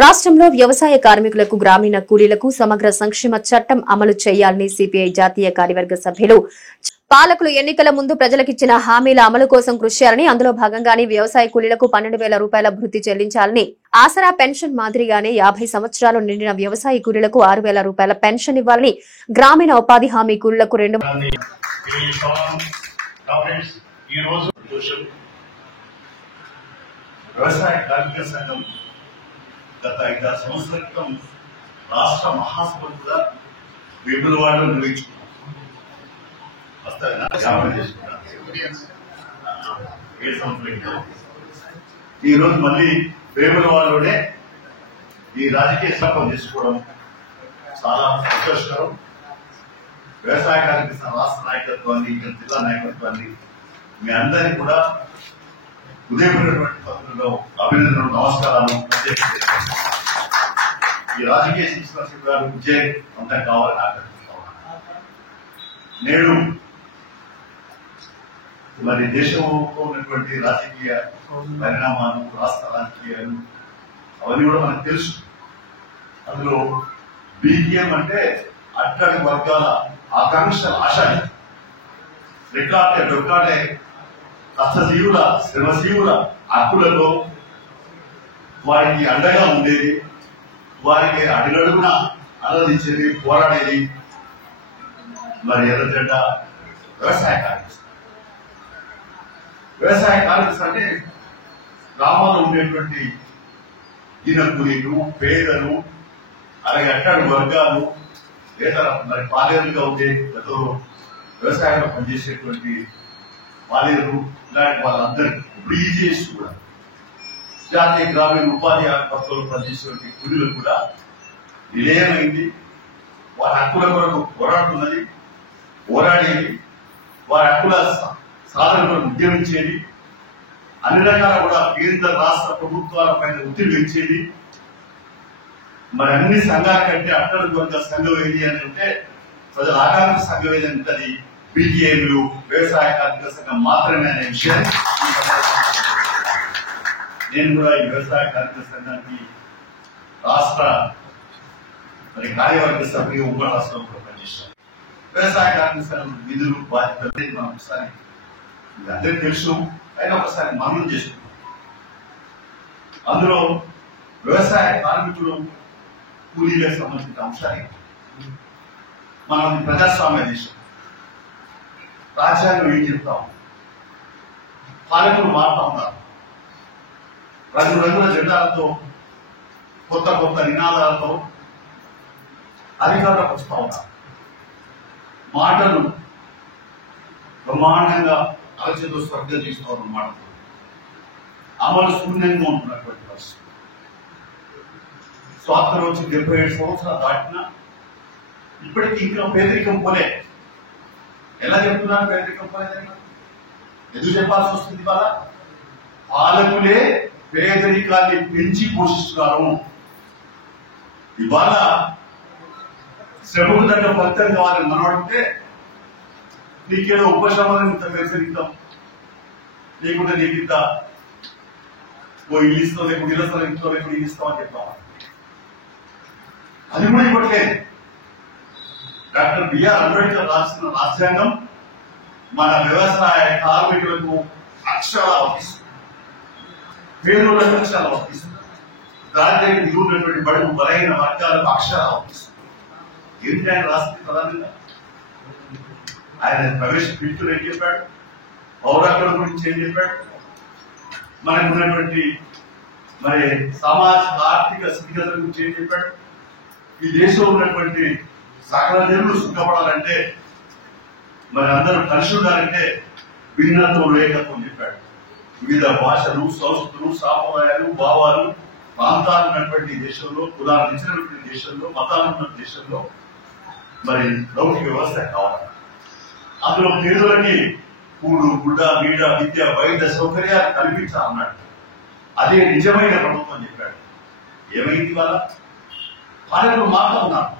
రాష్ట్రంలో వ్యవసాయ కార్మికులకు గ్రామీణ కూలీలకు సమగ్ర సంక్షేమ చట్టం అమలు చేయాలని సిపిఐ జాతీయ కార్యవర్గ సభ్యులు పాలకులు ఎన్నికల ముందు ప్రజలకిచ్చిన హామీల అమలు కోసం కృషి చేయాలని, అందులో భాగంగానే వ్యవసాయ కూలీలకు 12,000 రూపాయల భృతి చెల్లించాలని, ఆసరా పెన్షన్ మాదిరిగానే 50 సంవత్సరాలు నిండిన వ్యవసాయ కూలీలకు 6,000 రూపాయల పెన్షన్ ఇవ్వాలని, గ్రామీణ ఉపాధి హామీ కూలీలకు వ్యవసాయ కార్మిక సంఘం గత 5 సంవత్సరాల క్రితం రాష్ట్ర మహాసభగా వేములవాడలో నిర్వహించుకున్నాం. ఈ రోజు మళ్ళీ వేములవాడలోనే ఈ రాజకీయ సభ చేసుకోవడం చాలా సంతోషకరం. వ్యవసాయ కార్మిక రాష్ట్ర నాయకత్వాన్ని, జిల్లా నాయకత్వాన్ని మీ అందరికీ కూడా ఉదయపడినటువంటి పద్ధతిలో అభినందనలు, నమస్కారాలు. ఈ రాజకీయ శిక్షణ శిబిరాలు విజయ్ అంతా కావాలని ఆకర్షిస్తాం. నేడు మరి దేశంలో ఉన్నటువంటి రాజకీయ పరిణామాలు, రాష్ట్ర రాజకీయాలు అవన్నీ కూడా మనకు తెలుసు. అందులో బీపీఎం అంటే అట్టడి వర్గాల ఆకాంక్షల ఆశ, రికార్డే కష్టజీవుల, శ్రమజీవుల హక్కులలో వారికి అండగా ఉండేది, వారికి అడుగడుగున ఆనందించేది, పోరాడేది మరి ఎర్రజెండ వ్యవసాయ కార్మిక. వ్యవసాయ కార్మిక అంటే గ్రామాల్లో ఉండేటువంటి దీనకూలీలు, పేదలు, అలాగే అట్టడి వర్గాలు, లేదా మరి పాలేరులుగా ఉండే గతంలో వ్యవసాయంలో పనిచేసేటువంటి పాలేరు, ఇలాంటి వాళ్ళందరికీ ఇప్పుడు ఈజీఎస్ కూడా జాతీయ గ్రామీణ ఉపాధి పథకంలో పనిచేసేటువంటి కూలీలు కూడా విలీనమైంది. వారి హక్కుల కొరకు పోరాడుతున్నది, పోరాడేది, వారి హక్కుల సాధన కొరకు ఉద్యమించేది, అన్ని రకాల కూడా కేంద్ర రాష్ట్ర ప్రభుత్వాల పైన ఒత్తిడి పెంచేది. మరి అన్ని సంఘాల కంటే అట్టడి వర్గ సంఘం ఏది అని అంటే ప్రజల ఆకాంక్ష సంఘం ఏది అంటే అది బీజేపీలు, వ్యవసాయ కార్మిక సంఘం మాత్రమే అనే విషయాన్ని నేను కూడా ఈ వ్యవసాయ కార్మిక సంఘానికి రాష్ట్ర మరి కార్యవర్గ సభ్యులు ఉమ్మడి రాష్ట్రంలో కూడా పనిచేస్తాను. వ్యవసాయ కార్మిక సంఘం నిధులు, బాధ్యతలు మనం ఒకసారి అందరికీ తెలుసు, అయినా ఒకసారి మననం చేసుకుంటాం. అందులో వ్యవసాయ కార్మికులు, కూలీలకు సంబంధించిన అంశాన్ని మనం ప్రజాస్వామ్య దేశం, రాజ్యాంగం ఏం చెప్తాం, పాలకులు మారుతా ఉన్నారు, రంగురంగుల జెండాలతో, కొత్త కొత్త నినాదాలతో అధికారులకు వస్తూ ఉన్నారు. మాటలు బ్రహ్మాండంగా అలచతో స్వర్గం తీస్తూ ఉన్న మాటలు అమలు శూన్యంగా ఉంటున్నటువంటి పరిస్థితి. స్వాతంత్రం వచ్చి 77 సంవత్సరాలు దాటినా ఇప్పటికీ ఇంకా పేదరికం పోలే. ఎలా చెప్తున్నారు పేదరికం పోలేదని? ఎందుకు చెప్పాల్సి వస్తుంది? ఇవాళ పాలకులే పేదరికాన్ని పెంచి పోషిస్తున్నారు. ఇవాళ శ్రమకు తగ్గ ఫలితం కావాలని మనవాడితే నీకేదో ఉపశమనం ఇంత పెంచరిద్దాం, లేకుంటే నీకు ఇంత ఓ ఇల్లు ఇస్తాం, లేకుంటే ఇళ్ళ స్థలం ఇంట్లో లేకుండా ఇల్లు ఇస్తాం అని చెప్తాం. అది కూడా ఇవ్వట్లేదు. డాక్టర్ బిఆర్ అంబేద్కర్ రాసిన రాజ్యాంగం మన వ్యవసాయ కార్మికులకు అక్షరాల వర్తిస్తుంది, పేదలకు అక్షరాల వర్తిస్తుంది, దారిద్ర్యం దిగున్నటువంటి బడుగు బలైన వర్గాలకు అక్షరాల వర్తిస్తుంది. ఏంటి ఆయన రాష్ట్ర ప్రధానంగా ఆయన ప్రవేశపెట్టుకుని ఏం చెప్పాడు, పౌరకుల గురించి ఏం చెప్పాడు, మనకు ఉన్నటువంటి మరి సామాజిక ఆర్థిక స్థితిగతుల గురించి ఏం చెప్పాడు, ఈ దేశంలో ఉన్నటువంటి సకల జనులు సుఖపడాలంటే, మరి అందరూ కలిసి ఉండాలంటే భిన్నత్వం, ఏకత్వం చెప్పాడు. వివిధ భాషలు, సంస్కృతులు, సాంప్రదాయాలు, భావాలు, ప్రాంతాలు ఉన్నటువంటి దేశంలో, కులాలు ఇచ్చినటువంటి దేశంలో, మతాలు ఉన్న దేశంలో మరి లౌకిక వ్యవస్థ కావాలి. అందులో పేదలకి కూడు, గుడ్డ, నీడ, విద్య, వైద్య సౌకర్యాలు కల్పించాలన్నాడు. అదే నిజమైన ప్రభుత్వం చెప్పాడు. ఏమైంది? వాళ్ళ పాలకులు మారుతా ఉన్నారు.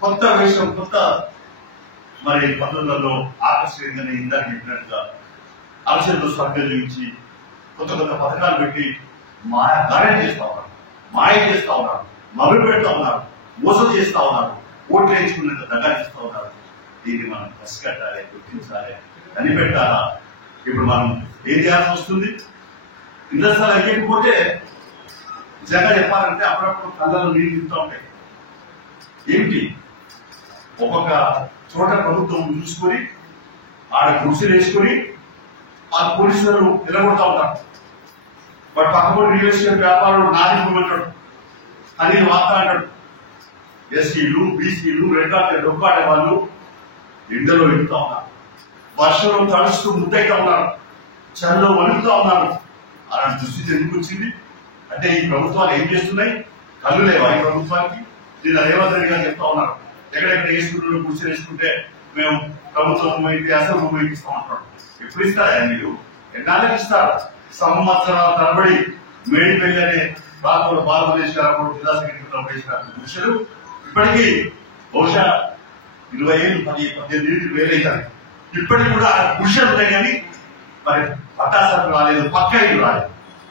కొత్త విషయం, కొత్త మరి పద్ధతులలో ఆకర్షణీయంగానే ఇందాక చెప్పినట్టుగా అలసటతో స్వర్గం ఇచ్చి కొత్త కొత్త పథకాలు పెట్టి మాయా గాయం చేస్తా ఉన్నారు. మాయ చేస్తా ఉన్నారు, మభ్య పెడతా ఉన్నారు, మోసం చేస్తా ఉన్నారు, ఓట్లు వేయించుకున్నంత దగా చేస్తా ఉన్నారు. దీన్ని మనం పసిగట్టాలి, గుర్తించాలి, కనిపెట్టాలా. ఇప్పుడు మనం ఏం చేయాల్సి వస్తుంది? ఇండస్ట్రీలు అయ్యకపోతే నిజంగా చెప్పాలంటే అప్పుడప్పుడు కళ్ళలో నీళ్ళు తింటూ ఉంటాయి. ఏమిటి? ఒక్కొక్క చోట ప్రభుత్వం చూసుకొని ఆడ గుడిసెలు వేసుకొని ఆ పోలీసులు నిలబడతా ఉంటారు. బట్ పక్కపడి రియల్ ఎస్టేట్ వ్యాపారులు నాదిపోమంటాడు అని వార్త అంటాడు. ఎస్సీలు, బీసీలు, డొక్కాడే వాళ్ళు ఎండలో వెళ్తా ఉన్నారు, వర్షంలో తడుస్తూ ముద్దైతా ఉన్నారు, చలిలో వణుకుతా ఉన్నారు. అలాంటి దుస్థితి ఎందుకు వచ్చింది అంటే ఈ ప్రభుత్వాలు ఏం చేస్తున్నాయి? కళ్ళు లేవా ఈ ప్రభుత్వానికి? దీన్ని రేవంత్ రెడ్డి గారు చెప్తా ఉన్నారు, ఎక్కడెక్కడ వేసుకుంటున్నారు, కూర్చొని వేసుకుంటే మేము ప్రభుత్వం భూమి అసలు భూమి ఇస్తామంటారు. ఎప్పుడు ఇస్తారా మీరు? ఎన్నాళ్ళకి ఇస్తారు? సంవత్సరాల తరబడి మేడిపల్లి అనే భారతదేశ్ గారు జిల్లా సెక్రటరీ వేసిన గుడిసెలు ఇప్పటికీ బహుశా 20 ఏళ్ళు 18 ఏళ్ళు అవుతాయి. ఇప్పటికి కూడా గుడిసెలు ఉన్నాయి కానీ మరి పట్టాసలు రాలేదు, పక్క ఇల్లు రాలేదు.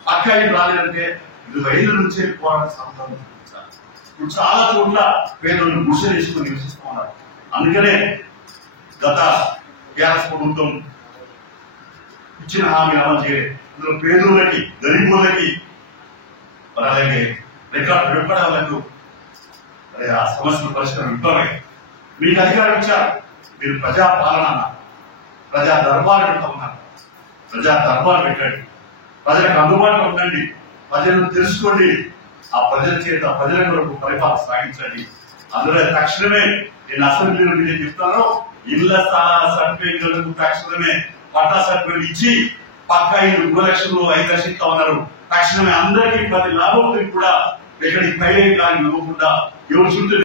పక్క ఇల్లు రాలేదంటే 20 ఏళ్ళ నుంచే పోరాటం సాగుతుంది. ఇప్పుడు చాలా చోట్ల పేదలను గుడిసెలు వేసుకుని నివసిస్తూ ఉన్నారు. అందుకనే గత టీఆర్ఎస్ ప్రభుత్వం ఇచ్చిన హామీ అమలు చేయలేదు. ఇందులో పేదలకి, గరీబులకి, అలాగే రికార్డు వాళ్ళకు ఆ సమస్యల పరిష్కారం విఫలమై మీకు అధికారం ఇచ్చారు. మీరు ప్రజా పాలన అన్నారు, ప్రజా దర్బారు పెడతా ఉన్నారు. ప్రజా దర్బారు పెట్టండి, ప్రజలకు అందుబాటులో ఉండండి, ప్రజలను తెలుసుకోండి, ఆ ప్రజల చేత ప్రజల కొరకు పరిపాలన సాగించండి. అందులో తక్షణమే నేను అసెంబ్లీ నుండి నేను చెప్తాను, ఇళ్ల స్థలాల సర్టిఫికేట్లకు తక్షణమే పట్టా సర్టిఫికేట్ ఇచ్చి పక్క 2 లక్షలు 5 లక్షలు ఇస్తా ఉన్నారు. తక్షణమే అందరికీ 10 లాభం కూడా ఎక్కడికి పై కానీ ఇవ్వకుండా ఎవరు చుట్టూ